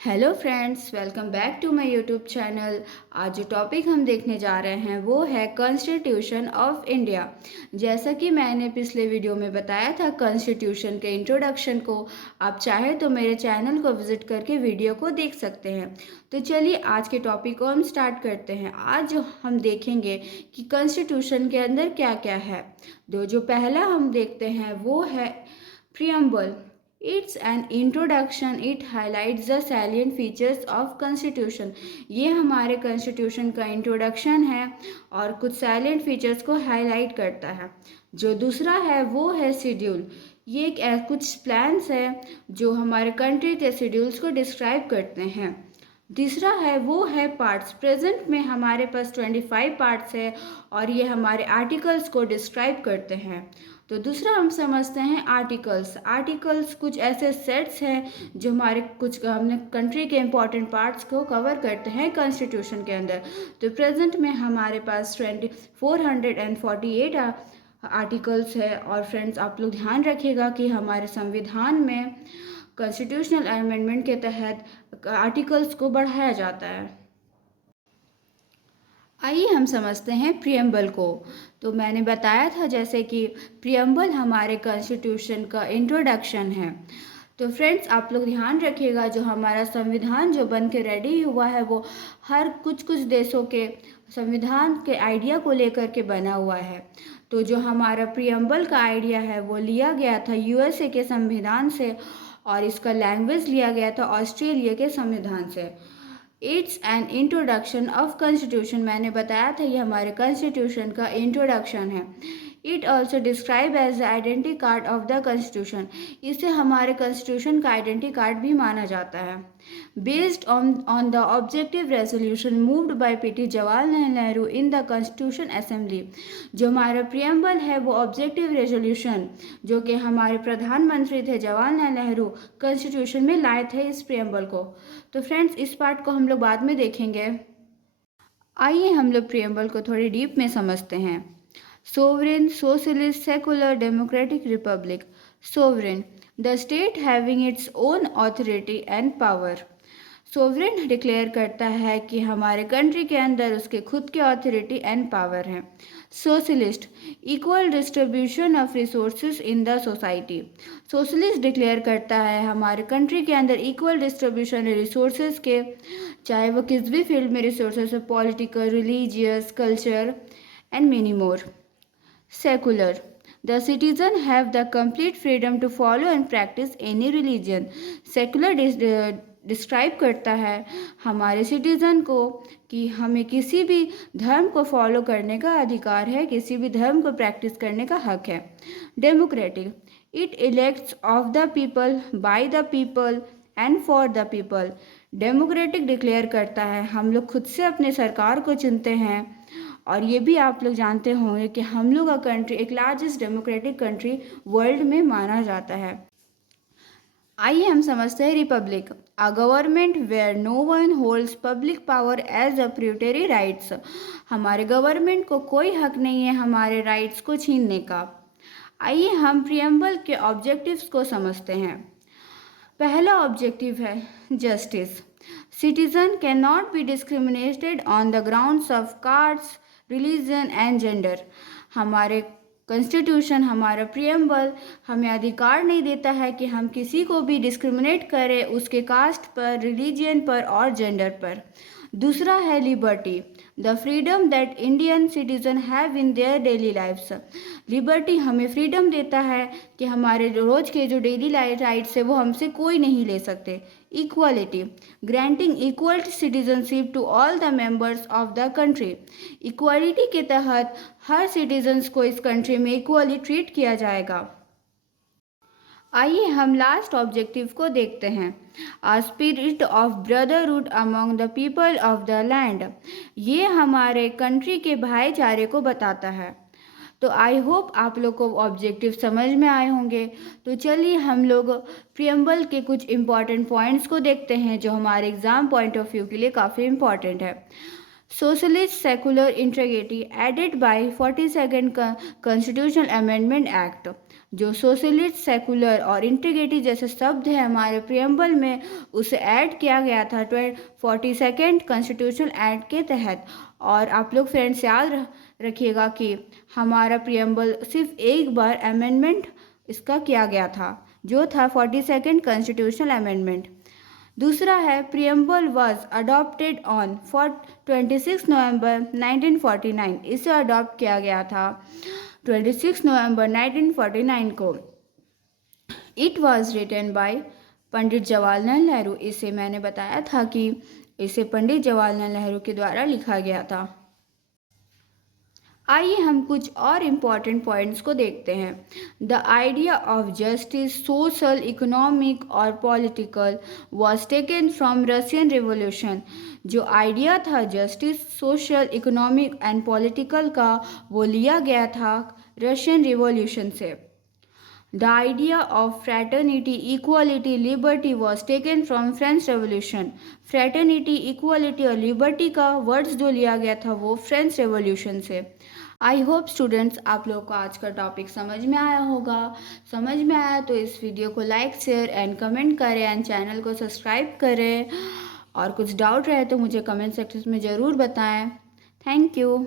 Hello friends, welcome back to my YouTube channel. आज जो topic हम देखने जा रहे हैं वो है कॉन्स्टिट्यूशन ऑफ इंडिया। जैसा कि मैंने पिछले वीडियो में बताया था कॉन्स्टिट्यूशन के इंट्रोडक्शन को, आप चाहे तो मेरे चैनल को विजिट करके वीडियो को देख सकते हैं। तो चलिए आज के टॉपिक को हम स्टार्ट करते हैं। आज जो हम देखेंगे कि कॉन्स्टिट्यूशन के अंदर क्या क्या है। जो पहला हम देखते हैं वो है preamble. It's an introduction. It highlights the salient features of Constitution. ये हमारे Constitution का इंट्रोडक्शन है और कुछ salient features को हाईलाइट करता है। जो दूसरा है वो है शेड्यूल। ये कुछ प्लान्स है जो हमारे कंट्री के शेड्यूल्स को डिस्क्राइब करते हैं। तीसरा है वो है पार्ट्स। प्रेजेंट में हमारे पास 25 पार्ट्स है और ये हमारे आर्टिकल्स को डिस्क्राइब करते हैं। तो दूसरा हम समझते हैं आर्टिकल्स। आर्टिकल्स कुछ ऐसे सेट्स हैं जो हमारे हमने कंट्री के इम्पॉर्टेंट पार्ट्स को कवर करते हैं कॉन्स्टिट्यूशन के अंदर। तो प्रेजेंट में हमारे पास 448 आर्टिकल्स है। और फ्रेंड्स, आप लोग ध्यान रखिएगा कि हमारे संविधान में कॉन्स्टिट्यूशनल अमेंडमेंट के तहत आर्टिकल्स को बढ़ाया जाता है। आइए हम समझते हैं प्रियम्बल को। तो मैंने बताया था जैसे कि प्रियम्बल हमारे कॉन्स्टिट्यूशन का इंट्रोडक्शन है। तो फ्रेंड्स, आप लोग ध्यान रखिएगा जो हमारा संविधान जो बन के रेडी हुआ है वो हर कुछ देशों के संविधान के आइडिया को लेकर के बना हुआ है। तो जो हमारा प्रियम्बल का आइडिया है वो लिया गया था यूएसए के संविधान से और इसका लैंग्वेज लिया गया था ऑस्ट्रेलिया के संविधान से। It's an introduction of constitution. मैंने बताया था ये हमारे कॉन्स्टिट्यूशन का इंट्रोडक्शन है। It also describe as the identity card of the constitution. इसे हमारे कॉन्स्टिट्यूशन का आइडेंटिटी कार्ड भी माना जाता है। Based on the objective resolution moved by PT Jawaharlal Nehru in the constitution assembly. जो हमारा प्रियम्बल है वो ऑब्जेक्टिव रेजोल्यूशन जो कि हमारे प्रधानमंत्री थे जवाहरलाल नेहरू कॉन्स्टिट्यूशन में लाए थे इस प्रियम्बल को। तो फ्रेंड्स, इस पार्ट को हम लोग बाद में देखेंगे। आइए हम लोग प्रियम्बल को थोड़ी डीप में समझते हैं। Sovereign, socialist, secular, democratic Republic. Sovereign, the state having its own authority and power. Sovereign declare करता है कि हमारे कंट्री के अंदर उसके खुद के ऑथोरिटी एंड पावर है। Socialist, equal distribution of resources in the society. Socialist declare करता है हमारे कंट्री के अंदर इक्वल डिस्ट्रीब्यूशन रिसोर्सेज के, चाहे वो किस भी फील्ड में रिसोर्सेज हो, political, religious, culture and many more. Secular, the citizen have the complete freedom to follow and practice any religion. Secular describe करता है हमारे सिटीज़न को कि हमें किसी भी धर्म को फॉलो करने का अधिकार है, किसी भी धर्म को प्रैक्टिस करने का हक है। Democratic, it elects of the people, by the people and for the people. Democratic declare करता है हम लोग खुद से अपने सरकार को चुनते हैं। और ये भी आप लोग जानते होंगे कि हम लोग का कंट्री एक लार्जेस्ट डेमोक्रेटिक कंट्री वर्ल्ड में माना जाता है। आइए हम समझते हैं republic. A government where no one holds public power as a priority rights. हमारे गवर्नमेंट को कोई हक नहीं है हमारे राइट्स को छीनने का। आइए हम प्रियम्बल के ऑब्जेक्टिव्स को समझते हैं। पहला ऑब्जेक्टिव है justice. Citizen can not be discriminated on the grounds of caste, religion and gender. हमारे कॉन्स्टिट्यूशन, हमारा प्रियम्बल हमें अधिकार नहीं देता है कि हम किसी को भी डिस्क्रिमिनेट करें उसके कास्ट पर, रिलीजन पर और जेंडर पर। दूसरा है liberty, the freedom that Indian citizen have in their daily lifes. Liberty हमें फ्रीडम देता है कि हमारे रोज़ के जो डेली राइट्स है वो हमसे कोई नहीं ले सकते। Equality, granting equal citizenship to all the members of the country. Equality के तहत हर सिटीजन्स को इस कंट्री में इक्वली ट्रीट किया जाएगा। आइए हम लास्ट ऑब्जेक्टिव को देखते हैं। A spirit of brotherhood among the people of the land. ये हमारे कंट्री के भाईचारे को बताता है। तो आई होप आप लोग को ऑब्जेक्टिव समझ में आए होंगे। तो चलिए हम लोग प्रियम्बल के कुछ इम्पॉर्टेंट पॉइंट्स को देखते हैं जो हमारे एग्ज़ाम पॉइंट ऑफ व्यू के लिए काफ़ी इम्पॉर्टेंट है। Socialist secular integrity added by 42nd constitutional amendment act. जो सोशलिस्ट सेकुलर और इंटीग्रिटी जैसे शब्द है हमारे प्रियम्बल में, उसे ऐड किया गया था 42nd कॉन्स्टिट्यूशनल एक्ट के तहत। और आप लोग फ्रेंड्स याद रखिएगा कि हमारा प्रियम्बल सिर्फ एक बार अमेंडमेंट इसका किया गया था, जो था 42nd कॉन्स्टिट्यूशनल अमेंडमेंट। दूसरा है प्रियम्बल वाज अडॉप्टेड ऑन 26 नवंबर 1949। इसे अडॉप्ट किया गया था 26 नवंबर 1949 को। It was written by Pandit Jawaharlal Nehru. इसे मैंने बताया था कि इसे पंडित जवाहरलाल नेहरू के द्वारा लिखा गया था। आइए हम कुछ और इम्पॉर्टेंट पॉइंट्स को देखते हैं। The idea of justice social economic और political was taken from Russian revolution. जो आइडिया था justice social economic and political का, वो लिया गया था रशियन रिवॉल्यूशन से। The idea of fraternity equality liberty was taken from French revolution. Fraternity equality और लिबर्टी का वर्ड्स जो लिया गया था वो फ्रेंच रेवोल्यूशन से। आई होप स्टूडेंट्स आप लोग को आज का टॉपिक समझ में आया होगा। समझ में आया तो इस वीडियो को लाइक शेयर एंड कमेंट करें एंड चैनल को सब्सक्राइब करें। और कुछ डाउट रहे तो मुझे कमेंट सेक्शन में ज़रूर बताएं। Thank you.